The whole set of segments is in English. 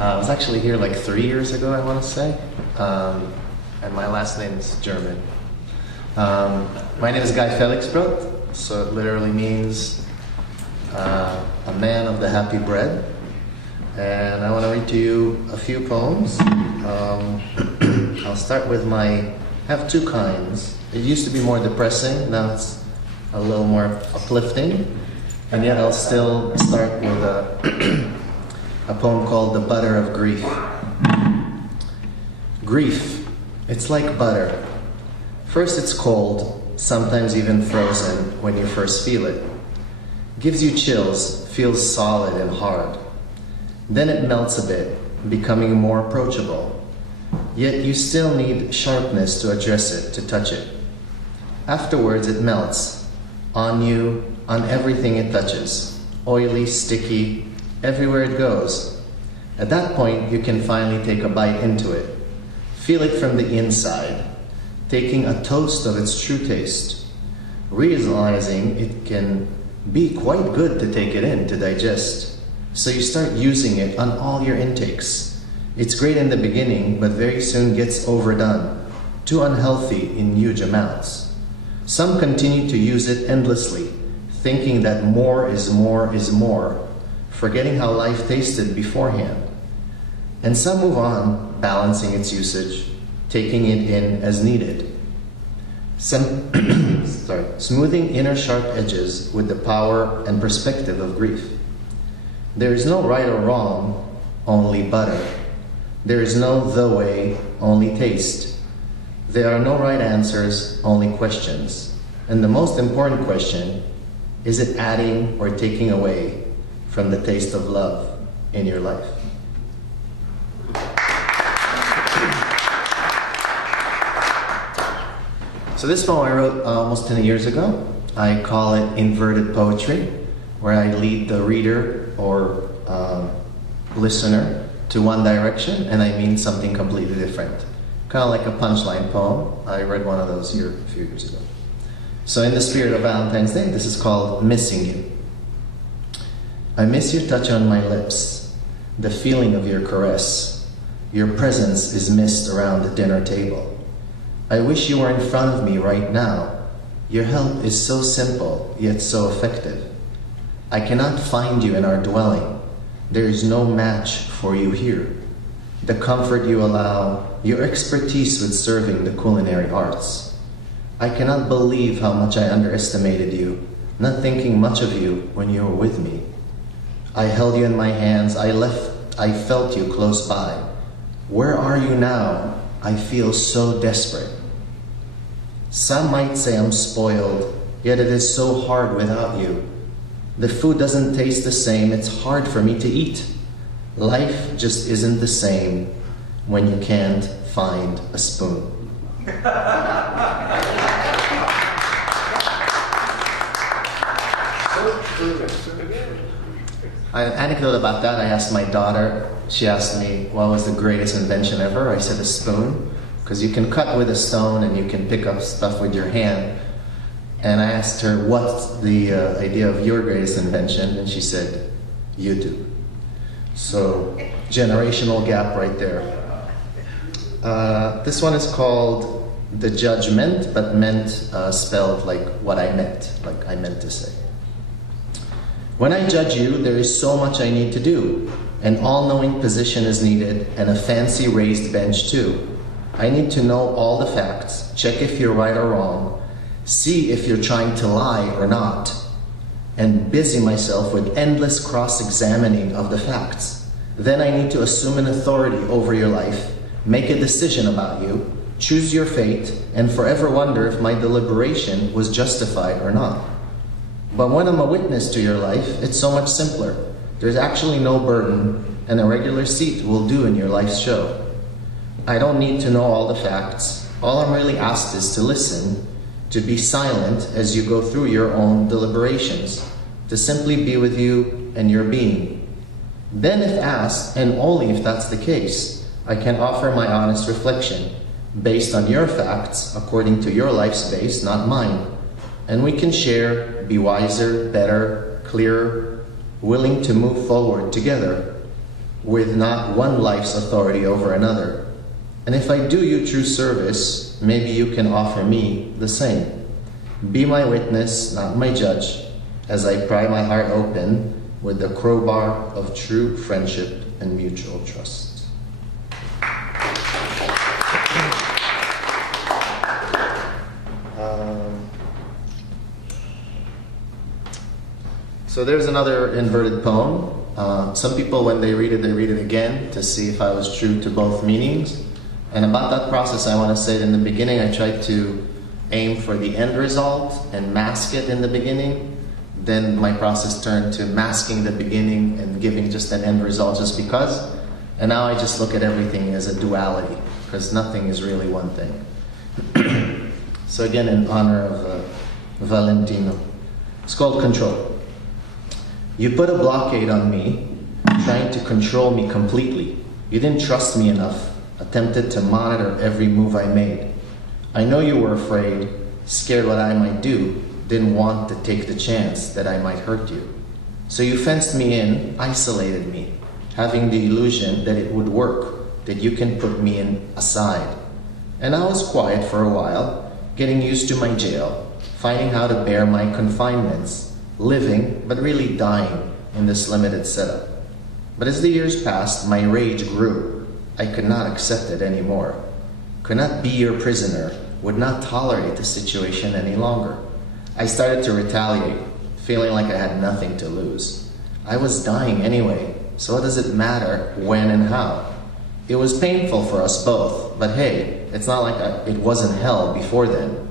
I was actually here like 3 years ago, I want to say, and my last name is German. My name is Felixbrodt, so it literally means a man of the happy bread. And I want to read to you a few poems. I'll start with I have two kinds. It used to be more depressing, now it's a little more uplifting. And yet I'll still start with a poem called The Butter of Grief. Grief, it's like butter. First it's cold, sometimes even frozen when you first feel it. Gives you chills, feels solid and hard. Then it melts a bit, becoming more approachable. Yet you still need sharpness to address it, to touch it. Afterwards it melts, on you, on everything it touches. Oily, sticky, everywhere it goes. At that point, you can finally take a bite into it. Feel it from the inside, taking a toast of its true taste. Realizing it can be quite good to take it in, to digest. So you start using it on all your intakes. It's great in the beginning, but very soon gets overdone, too unhealthy in huge amounts. Some continue to use it endlessly, thinking that more is more is more, forgetting how life tasted beforehand. And some move on, balancing its usage, taking it in as needed. Smoothing inner sharp edges with the power and perspective of grief. There is no right or wrong, only butter. There is no the way, only taste. There are no right answers, only questions. And the most important question, is it adding or taking away from the taste of love in your life? So this poem I wrote almost 10 years ago. I call it inverted poetry, where I lead the reader or listener to one direction and I mean something completely different. Kind of like a punchline poem. I read one of those here a few years ago. So in the spirit of Valentine's Day, this is called Missing You. I miss your touch on my lips, the feeling of your caress. Your presence is missed around the dinner table. I wish you were in front of me right now. Your help is so simple, yet so effective. I cannot find you in our dwelling. There is no match for you here. The comfort you allow, your expertise with serving the culinary arts. I cannot believe how much I underestimated you, not thinking much of you when you were with me. I held you in my hands, I felt you close by. Where are you now? I feel so desperate. Some might say I'm spoiled, yet it is so hard without you. The food doesn't taste the same, it's hard for me to eat. Life just isn't the same when you can't find a spoon. An anecdote about that, I asked my daughter, she asked me, what was the greatest invention ever? I said a spoon, because you can cut with a stone and you can pick up stuff with your hand. And I asked her, what's the idea of your greatest invention? And she said, YouTube. So, generational gap right there. This one is called The Judgment, but meant spelled like what I meant, like I meant to say. When I judge you, there is so much I need to do. An all-knowing position is needed, and a fancy raised bench too. I need to know all the facts, check if you're right or wrong, see if you're trying to lie or not, and busy myself with endless cross-examining of the facts. Then I need to assume an authority over your life, make a decision about you, choose your fate, and forever wonder if my deliberation was justified or not. But when I'm a witness to your life, it's so much simpler. There's actually no burden, and a regular seat will do in your life's show. I don't need to know all the facts. All I'm really asked is to listen, to be silent as you go through your own deliberations, to simply be with you and your being. Then if asked, and only if that's the case, I can offer my honest reflection, based on your facts, according to your life space, not mine. And we can share, be wiser, better, clearer, willing to move forward together. with not one life's authority over another. And if I do you true service, maybe you can offer me the same. Be my witness, not my judge, as I pry my heart open with the crowbar of true friendship and mutual trust. So there's another inverted poem. Some people, when they read it again to see if I was true to both meanings. And about that process, I want to say that in the beginning, I tried to aim for the end result and mask it in the beginning. Then my process turned to masking the beginning and giving just an end result just because. And now I just look at everything as a duality, because nothing is really one thing. So again, in honor of Valentino. It's called Control. You put a blockade on me, trying to control me completely. You didn't trust me enough, attempted to monitor every move I made. I know you were afraid, scared what I might do, didn't want to take the chance that I might hurt you. So you fenced me in, isolated me, having the illusion that it would work, that you can put me in aside. And I was quiet for a while, getting used to my jail, finding how to bear my confinements, living, but really dying in this limited setup. But as the years passed, my rage grew. I could not accept it anymore. Could not be your prisoner, would not tolerate the situation any longer. I started to retaliate, feeling like I had nothing to lose. I was dying anyway, so what does it matter when and how? It was painful for us both, but hey, it's not like it wasn't hell before then.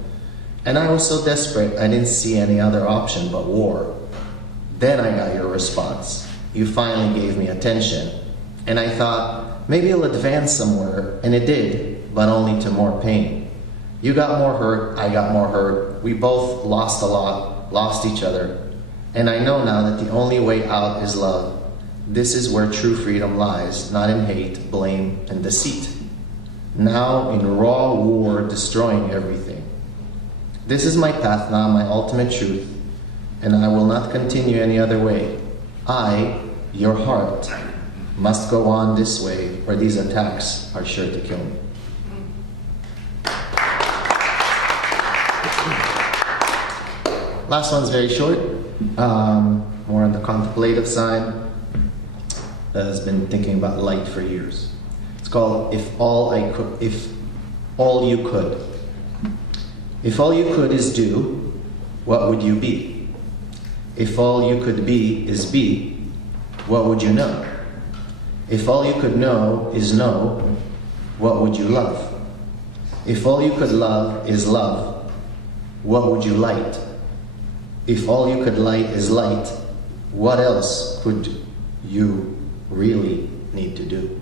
And I was so desperate, I didn't see any other option but war. Then I got your response. You finally gave me attention. And I thought, maybe it'll advance somewhere, and it did, but only to more pain. You got more hurt, I got more hurt. We both lost a lot, lost each other. And I know now that the only way out is love. This is where true freedom lies, not in hate, blame, and deceit. Now in raw war, destroying everything. This is my path now, my ultimate truth, and I will not continue any other way. I, your heart, must go on this way, or these attacks are sure to kill me. Last one's very short, more on the contemplative side. Has been thinking about light for years. It's called If All You Could. If all you could is do, what would you be? If all you could be is be, what would you know? If all you could know is know, what would you love? If all you could love is love, what would you light? If all you could light is light, what else could you really need to do?